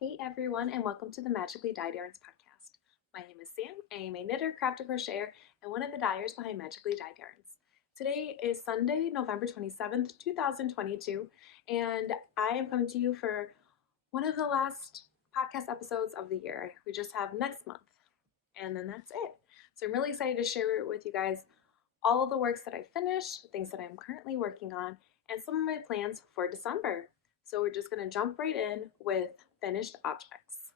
Hey everyone, and welcome to the Magically Dyed Yarns podcast. My name is Sam. I am a knitter, crafter, crocheter, and one of the dyers behind Magically Dyed Yarns. Today is Sunday, November 27th, 2022, and I am coming to you for one of the last podcast episodes of the year. We just have next month, and then that's it. So I'm really excited to share with you guys all of the works that I finished, the things that I'm currently working on, and some of my plans for December. So we're just going to jump right in with finished objects.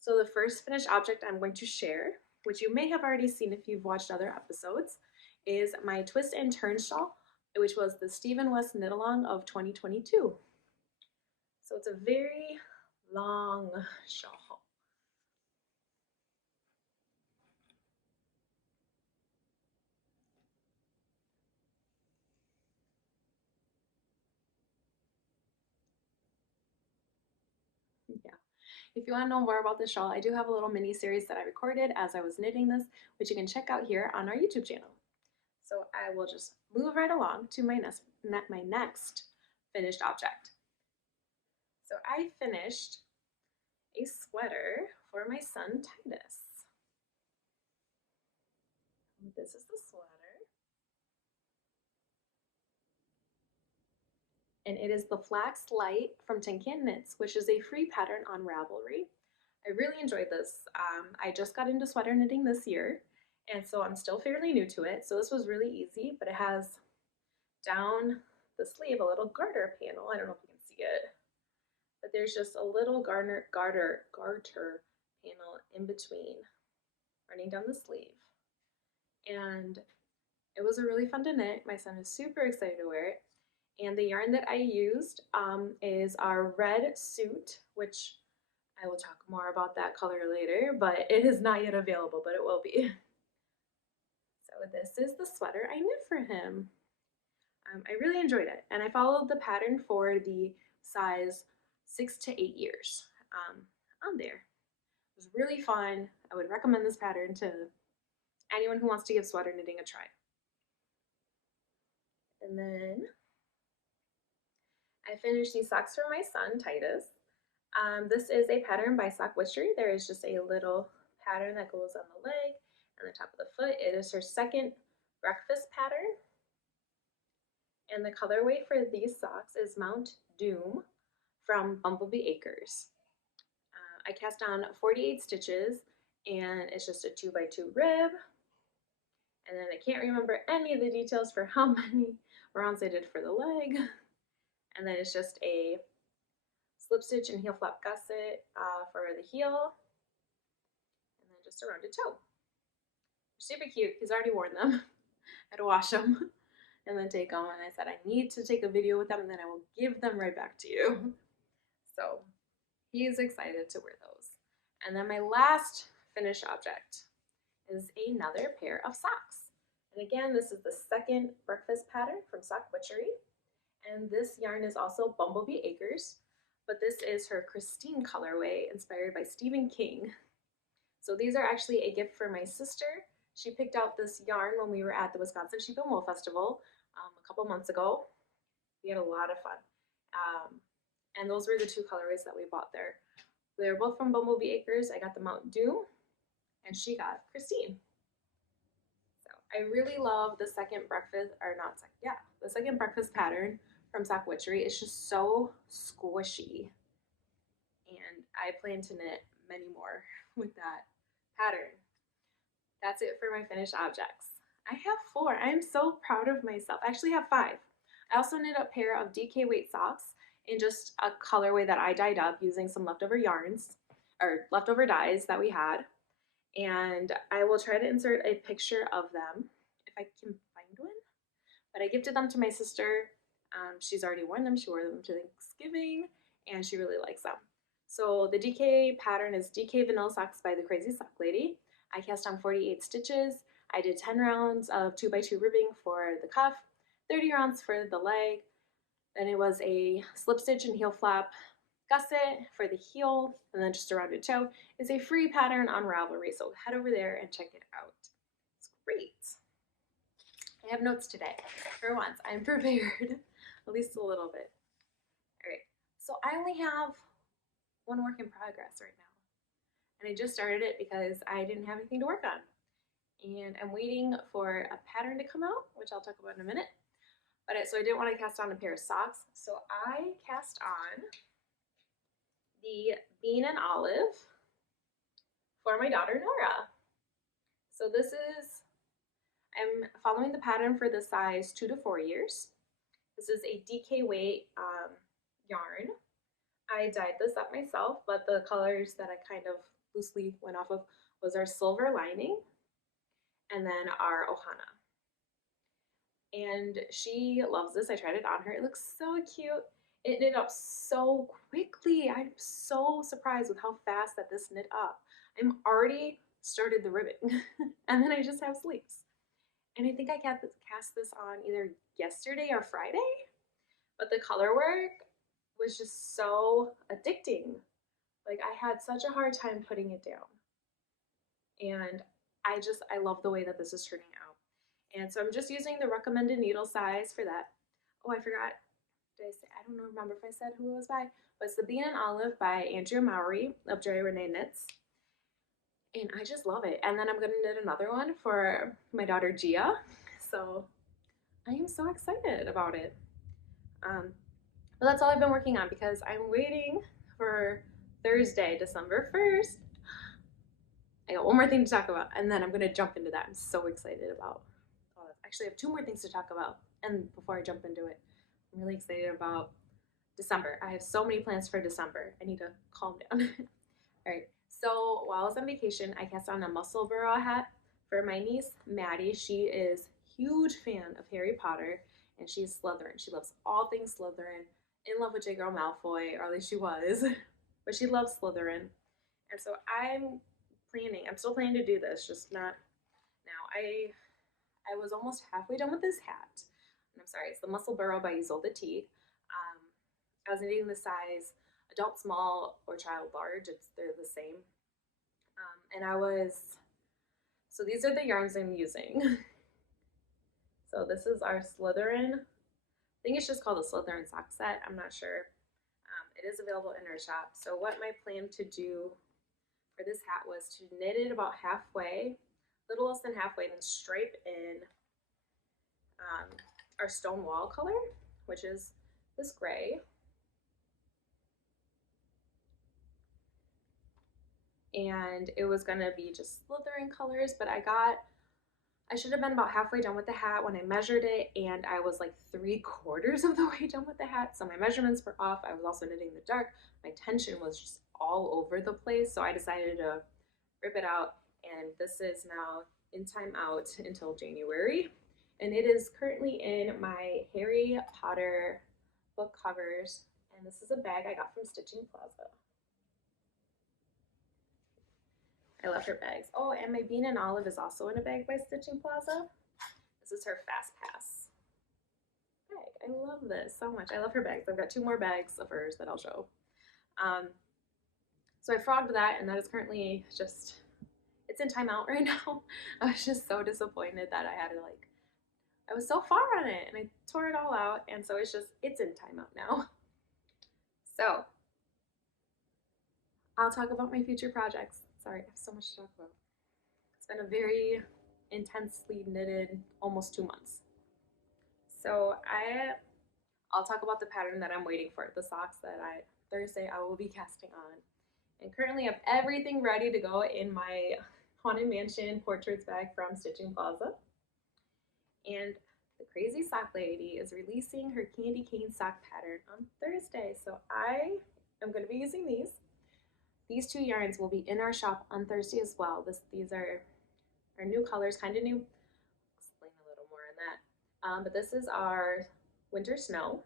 So the first finished object I'm going to share, which you may have already seen if you've watched other episodes, is my twist and turn shawl, which was the Stephen West knit along of 2022. So it's a very long shawl. Yeah. If you want to know more about the shawl, I do have a little mini series that I recorded as I was knitting this, which you can check out here on our YouTube channel. So I will just move right along to my next finished object. So I finished a sweater for my son Titus. This is the sweater. And it is the Flax Light from Tin Can Knits, which is a free pattern on Ravelry. I really enjoyed this. I just got into sweater knitting this year, and so I'm still fairly new to it. So this was really easy, but it has down the sleeve a little garter panel. I don't know if you can see it, but there's just a little garter panel in between running down the sleeve. And it was a really fun to knit. My son is super excited to wear it. And the yarn that I used is our red suit, which I will talk more about that color later, but it is not yet available, but it will be. So this is the sweater I knit for him. I really enjoyed it, and I followed the pattern for the size 6 to 8 years on there. It was really fun. I would recommend this pattern to anyone who wants to give sweater knitting a try. And then I finished these socks for my son, Titus. This is a pattern by Sock Witchery. There is just a little pattern that goes on the leg and the top of the foot. It is her second breakfast pattern. And the colorway for these socks is Mount Doom from Bumblebee Acres. I cast on 48 stitches, and it's just a 2x2 rib. And then I can't remember any of the details for how many rounds I did for the leg. And then it's just a slip stitch and heel flap gusset for the heel, and then just a rounded toe. Super cute. He's already worn them. I had to wash them and then take them, and I said I need to take a video with them, and then I will give them right back to you. So he's excited to wear those. And then my last finished object is another pair of socks. And again, this is the second breakfast pattern from Sock Witchery. And this yarn is also Bumblebee Acres, but this is her Christine colorway inspired by Stephen King. So these are actually a gift for my sister. She picked out this yarn when we were at the Wisconsin Sheep and Wool Festival a couple months ago. We had a lot of fun. And those were the two colorways that we bought there. They were both from Bumblebee Acres. I got the Mount Doom, and she got Christine. So I really love the second breakfast, the second breakfast pattern from Sock Witchery. It's just so squishy, and I plan to knit many more with that pattern. That's it for my finished objects. I have 4. I am so proud of myself. I actually have 5. I also knit a pair of DK weight socks in just a colorway that I dyed up using some leftover yarns or leftover dyes that we had. And I will try to insert a picture of them if I can find one. But I gifted them to my sister. She's already worn them. She wore them to Thanksgiving, and she really likes them. So the DK pattern is DK Vanilla Socks by the Crazy Sock Lady. I cast on 48 stitches. I did 10 rounds of 2x2 ribbing for the cuff, 30 rounds for the leg. Then it was a slip stitch and heel flap gusset for the heel, and then just a rounded toe. It's a free pattern on Ravelry, so head over there and check it out. It's great. I have notes today. For once, I'm prepared, at least a little bit. All right, so I only have one work in progress right now. And I just started it because I didn't have anything to work on. And I'm waiting for a pattern to come out, which I'll talk about in a minute. So I didn't want to cast on a pair of socks, so I cast on the Bean and Olive for my daughter Nora. So I'm following the pattern for the size 2 to 4 years. This is a DK weight yarn. I dyed this up myself, but the colors that I kind of loosely went off of was our Silver Lining and then our Ohana. And she loves this. I tried it on her. It looks so cute. It knit up so quickly. I'm so surprised with how fast that this knit up. I'm already started the ribbing and then I just have sleeves. And I think I cast this on either yesterday or Friday, but the color work was just so addicting. Like I had such a hard time putting it down. And I love the way that this is turning out. And so I'm just using the recommended needle size for that. Oh, I forgot. Did I say? I don't remember if I said who it was by. But it's the Bean and Olive by Andrea Mowry of Jerry Renee Knits. And I just love it. And then I'm going to knit another one for my daughter Gia. So I am so excited about it. But that's all I've been working on because I'm waiting for Thursday, December 1st. I got one more thing to talk about, and then I'm going to jump into that. I'm so excited about actually I have 2 more things to talk about, and before I jump into it, I'm really excited about December. I have so many plans for December. I need to calm down. All right, so while I was on vacation, I cast on a Musselburgh hat for my niece, Maddie. She is a huge fan of Harry Potter, and she's Slytherin. She loves all things Slytherin, in love with J. Girl Malfoy, or at least she was, but she loves Slytherin. And so I'm still planning to do this, just not now. I was almost halfway done with this hat. And I'm sorry, it's the Musselburgh by Isolde T. I was knitting the size adult small or child large. They're the same. So these are the yarns I'm using. So this is our Slytherin. I think it's just called the Slytherin sock set. I'm not sure. It is available in our shop. So what my plan to do for this hat was to knit it about halfway, little less than halfway, then stripe in our stone wall color, which is this gray. And it was gonna be just Slytherin colors, but I should have been about halfway done with the hat when I measured it, and I was like 3/4 of the way done with the hat, so my measurements were off. I was also knitting in the dark. My tension was just all over the place, so I decided to rip it out, and this is now in timeout until January. And it is currently in my Harry Potter book covers, and this is a bag I got from Stitching Plaza. I love her bags. Oh, and my Bean and Olive is also in a bag by Stitching Plaza. This is her Fast Pass bag. I love this so much. I love her bags. I've got 2 more bags of hers that I'll show. So I frogged that, and that is currently just, it's in timeout right now. I was just so disappointed that I was so far on it, and I tore it all out, and so it's in timeout now. So I'll talk about my future projects. Sorry, I have so much to talk about. It's been a very intensely knitted almost 2 months. So I'll talk about the pattern that I'm waiting for, the socks that Thursday I will be casting on. And currently I have everything ready to go in my Haunted Mansion Portraits bag from Stitching Plaza. And the crazy sock lady is releasing her candy cane sock pattern on Thursday. So I am going to be using these. These 2 yarns will be in our shop on Thursday as well. These are our new colors, kind of new. I'll explain a little more on that. But this is our Winter Snow.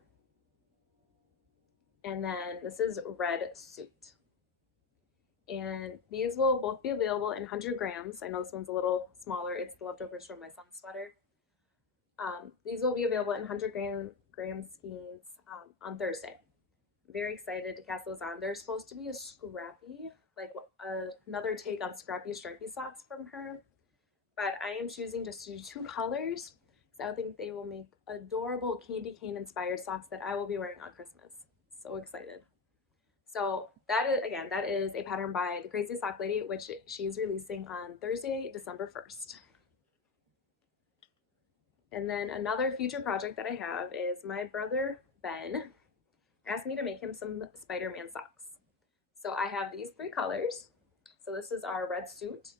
And then this is Red Suit. And these will both be available in 100 grams. I know this one's a little smaller. It's the leftovers from my son's sweater. These will be available in 100 gram skeins on Thursday. I'm very excited to cast those on. They're supposed to be a scrappy, like another take on scrappy stripy socks from her. But I am choosing just to do 2 colors because I think they will make adorable candy cane inspired socks that I will be wearing on Christmas. So excited. So that is a pattern by the Crazy Sock Lady, which she is releasing on Thursday, December 1st. And then another future project that I have is my brother Ben asked me to make him some Spider-Man socks. So I have these three colors. So this is our red suit.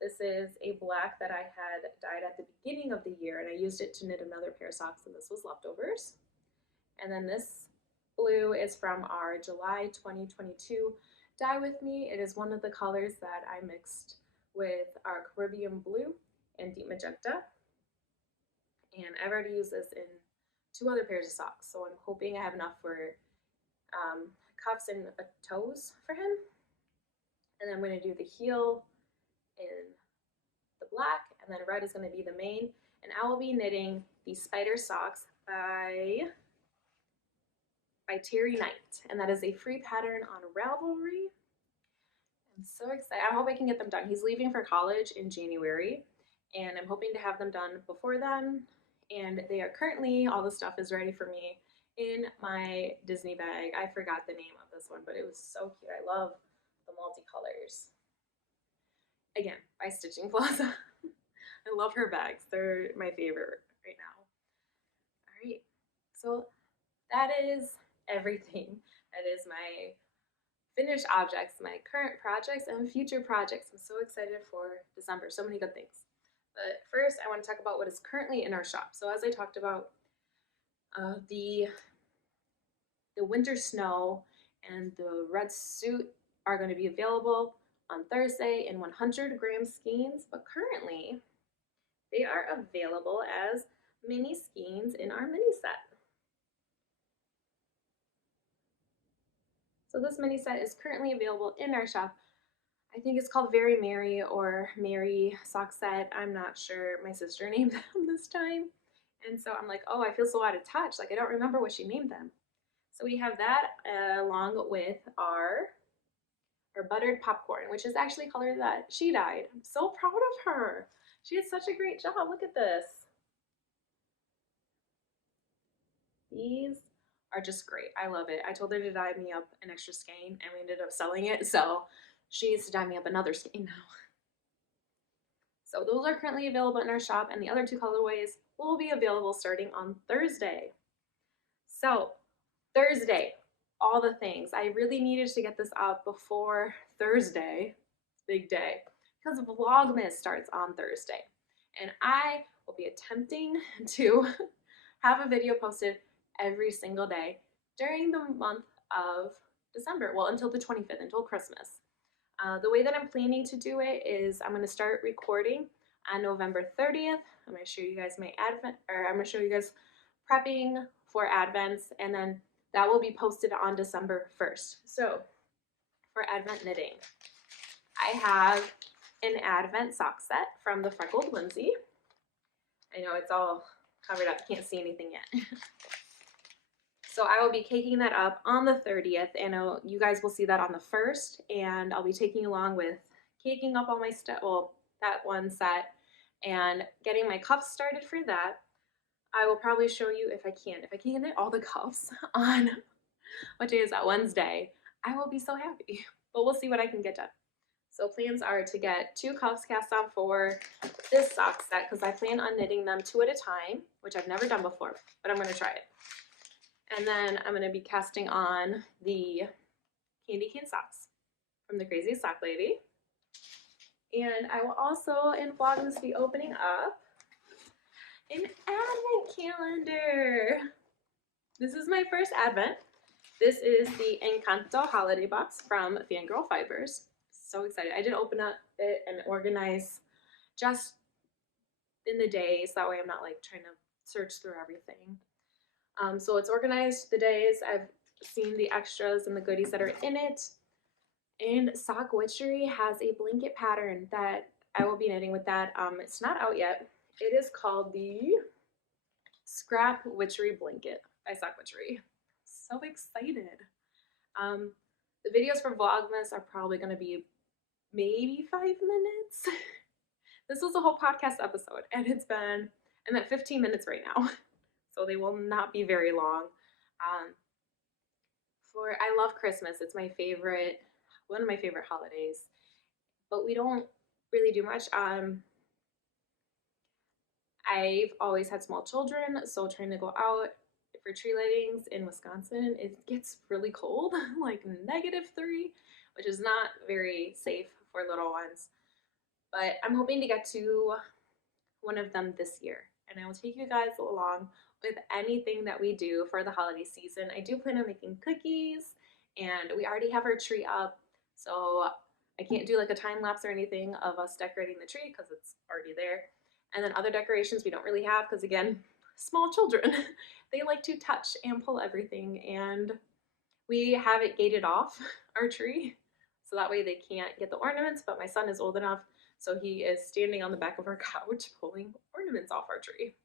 This is a black that I had dyed at the beginning of the year, and I used it to knit another pair of socks, and this was leftovers. And then this blue is from our July 2022 Dye With Me. It is one of the colors that I mixed with our Caribbean blue and deep magenta. And I've already used this in 2 other pairs of socks, so I'm hoping I have enough for cuffs and toes for him. And then I'm going to do the heel in the black, and then red is going to be the mane. And I will be knitting these spider socks by Terry Knight, and that is a free pattern on Ravelry. I'm so excited. I hope I can get them done. He's leaving for college in January, and I'm hoping to have them done before then. And they are currently, all the stuff is ready for me in my Disney bag. I forgot the name of this one, but it was so cute. I love the multicolors. Again, by Stitching Plaza. I love her bags. They're my favorite right now. All right, so that is everything. That is my finished objects, my current projects, and future projects. I'm so excited for December. So many good things. But first, I want to talk about what is currently in our shop. So as I talked about, the winter snow and the red suit are going to be available on Thursday in 100-gram skeins, but currently they are available as mini skeins in our mini set. So this mini set is currently available in our shop. I think it's called Very Merry or Merry Sock Set. I'm not sure. My sister named them this time. And so I'm like, oh, I feel so out of touch. Like, I don't remember what she named them. So we have that along with our buttered popcorn, which is actually a color that she dyed. I'm so proud of her. She did such a great job. Look at this. These are just great. I love it. I told her to dye me up an extra skein, and we ended up selling it. So she needs to dye me up another skein now. So those are currently available in our shop, and the other 2 colorways will be available starting on Thursday. So Thursday, all the things. I really needed to get this up before Thursday, big day, because Vlogmas starts on Thursday. And I will be attempting to have a video posted every single day during the month of December, well, until the 25th, until Christmas. The way that I'm planning to do it is I'm going to start recording on November 30th. I'm going to show you guys my Advent, or I'm going to show you guys prepping for Advents, and then that will be posted on December 1st. So for Advent knitting, I have an Advent sock set from the Freckled Lindsay. I know it's all covered up, can't see anything yet. So I will be caking that up on the 30th, and you guys will see that on the 1st, and I'll be taking along with caking up all my stuff, well, that one set, and getting my cuffs started for that. I will probably show you if I can knit all the cuffs on, what day is that, Wednesday, I will be so happy, but we'll see what I can get done. So plans are to get 2 cuffs cast on for this sock set, because I plan on knitting them 2 at a time, which I've never done before, but I'm going to try it. And then I'm going to be casting on the candy cane socks from the Crazy Sock Lady. And I will also, in Vlogmas, be opening up an Advent calendar. This is my first Advent. This is the Encanto holiday box from Fangirl Fibers. So excited. I did open up it and organize just in the days. That way I'm not like trying to search through everything. So it's organized the days. I've seen the extras and the goodies that are in it. And Sock Witchery has a blanket pattern that I will be knitting with that. It's not out yet. It is called the Scrap Witchery Blanket by Sock Witchery. So excited. The videos for Vlogmas are probably going to be maybe 5 minutes. This was a whole podcast episode, and I'm at 15 minutes right now. So they will not be very long. I love Christmas. It's my favorite, one of my favorite holidays. But we don't really do much. I've always had small children, so trying to go out for tree lightings in Wisconsin, it gets really cold, like -3, which is not very safe for little ones. But I'm hoping to get to one of them this year, and I will take you guys along with anything that we do for the holiday season. I do plan on making cookies, and we already have our tree up, so I can't do like a time lapse or anything of us decorating the tree because it's already there. And then other decorations we don't really have because, again, small children, they like to touch and pull everything, and we have it gated off, our tree, so that way they can't get the ornaments, but my son is old enough, so he is standing on the back of our couch pulling ornaments off our tree.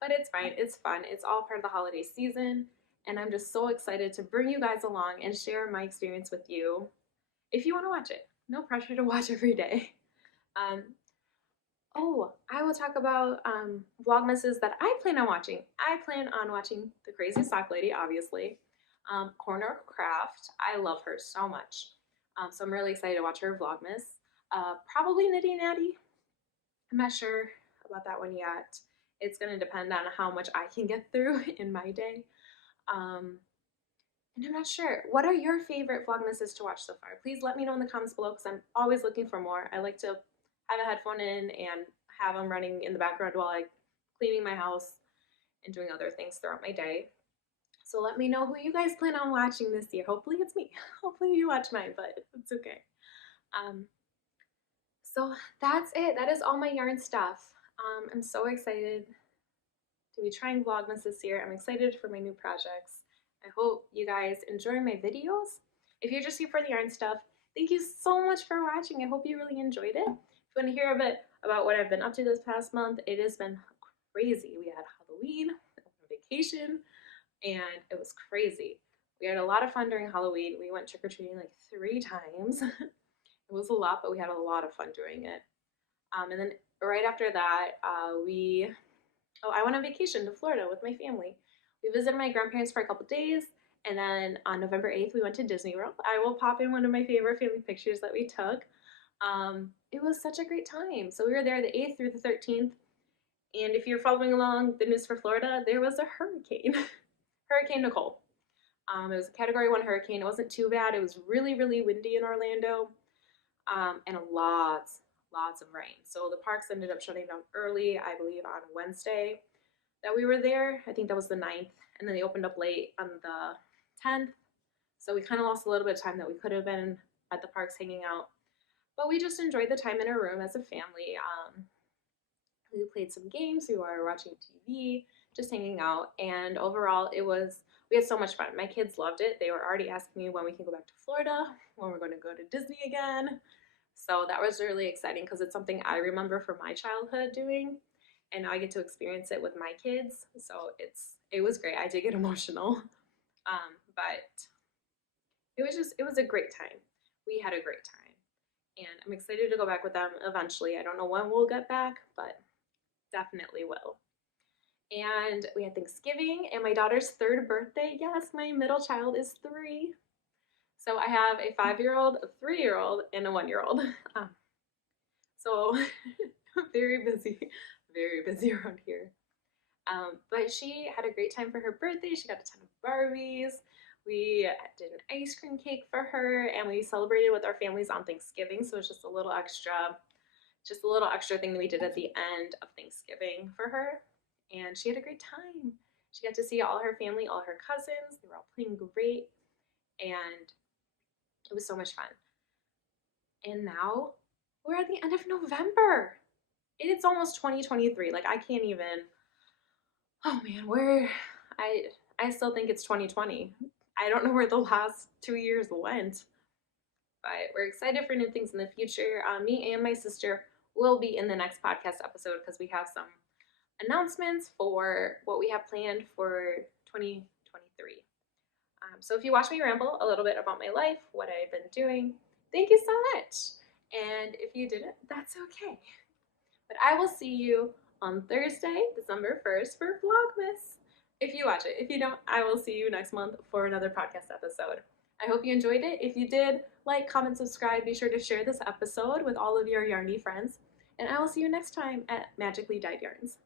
But it's fine, it's fun, it's all part of the holiday season, and I'm just so excited to bring you guys along and share my experience with you. If you want to watch it, no pressure to watch every day. Um, Oh, I will talk about vlogmases that I plan on watching. I plan on watching The Crazy Sock Lady, obviously. Corner Craft, I love her so much. So I'm really excited to watch her vlogmas. Probably Nitty Natty. I'm not sure about that one yet. It's going to depend on how much I can get through in my day. Um, and I'm not sure. What are your favorite vlogmases to watch so far? Please let me know in the comments below because I'm always looking for more. I like to have a headphone in and have them running in the background while I'm cleaning my house and doing other things throughout my day. So let me know who you guys plan on watching this year. Hopefully it's me. Hopefully you watch mine, but it's okay. So that's it. That is all my yarn stuff. I'm so excited to be trying Vlogmas this year. I'm excited for my new projects. I hope you guys enjoy my videos. If you're just here for the yarn stuff, thank you so much for watching. I hope you really enjoyed it. If you want to hear a bit about what I've been up to this past month, it has been crazy. We had Halloween, vacation, and it was crazy. We had a lot of fun during Halloween. We went trick-or-treating like 3 times. It was a lot, but we had a lot of fun doing it. And then right after that, I went on vacation to Florida with my family. We visited my grandparents for a couple days, and then on November 8th, we went to Disney World. I will pop in one of my favorite family pictures that we took. It was such a great time. So we were there the 8th through the 13th, and if you're following along the news for Florida, there was a hurricane, Hurricane Nicole. It was a Category 1 hurricane. It wasn't too bad. It was really, really windy in Orlando, and lots of rain. So the parks ended up shutting down early, I believe on Wednesday that we were there. I think that was the 9th, and then they opened up late on the 10th. So we kind of lost a little bit of time that we could have been at the parks hanging out. But we just enjoyed the time in our room as a family. We played some games, we were watching TV, just hanging out, and overall we had so much fun. My kids loved it. They were already asking me when we can go back to Florida, when we're going to go to Disney again. So that was really exciting because it's something I remember from my childhood doing, and now I get to experience it with my kids. So it was great. I did get emotional, but it was a great time. We had a great time, and I'm excited to go back with them eventually. I don't know when we'll get back, but definitely will. And we had Thanksgiving and my daughter's 3rd birthday. Yes, my middle child is 3. So I have a 5-year-old, a 3-year-old, and a 1-year-old. So very busy around here. But she had a great time for her birthday. She got a ton of Barbies. We did an ice cream cake for her, and we celebrated with our families on Thanksgiving. So it's just a little extra thing that we did at the end of Thanksgiving for her. And she had a great time. She got to see all her family, all her cousins. They were all playing great, and it was so much fun. And now we're at the end of November. It's almost 2023. Like, I can't even, oh man, I still think it's 2020. I don't know where the last 2 years went, but we're excited for new things in the future. Me and my sister will be in the next podcast episode because we have some announcements for what we have planned for 2023. So if you watch me ramble a little bit about my life, what I've been doing, thank you so much. And if you didn't, that's okay. But I will see you on Thursday, December 1st for Vlogmas. If you watch it. If you don't, I will see you next month for another podcast episode. I hope you enjoyed it. If you did, like, comment, subscribe. Be sure to share this episode with all of your yarny friends. And I will see you next time at Magically Dyed Yarns.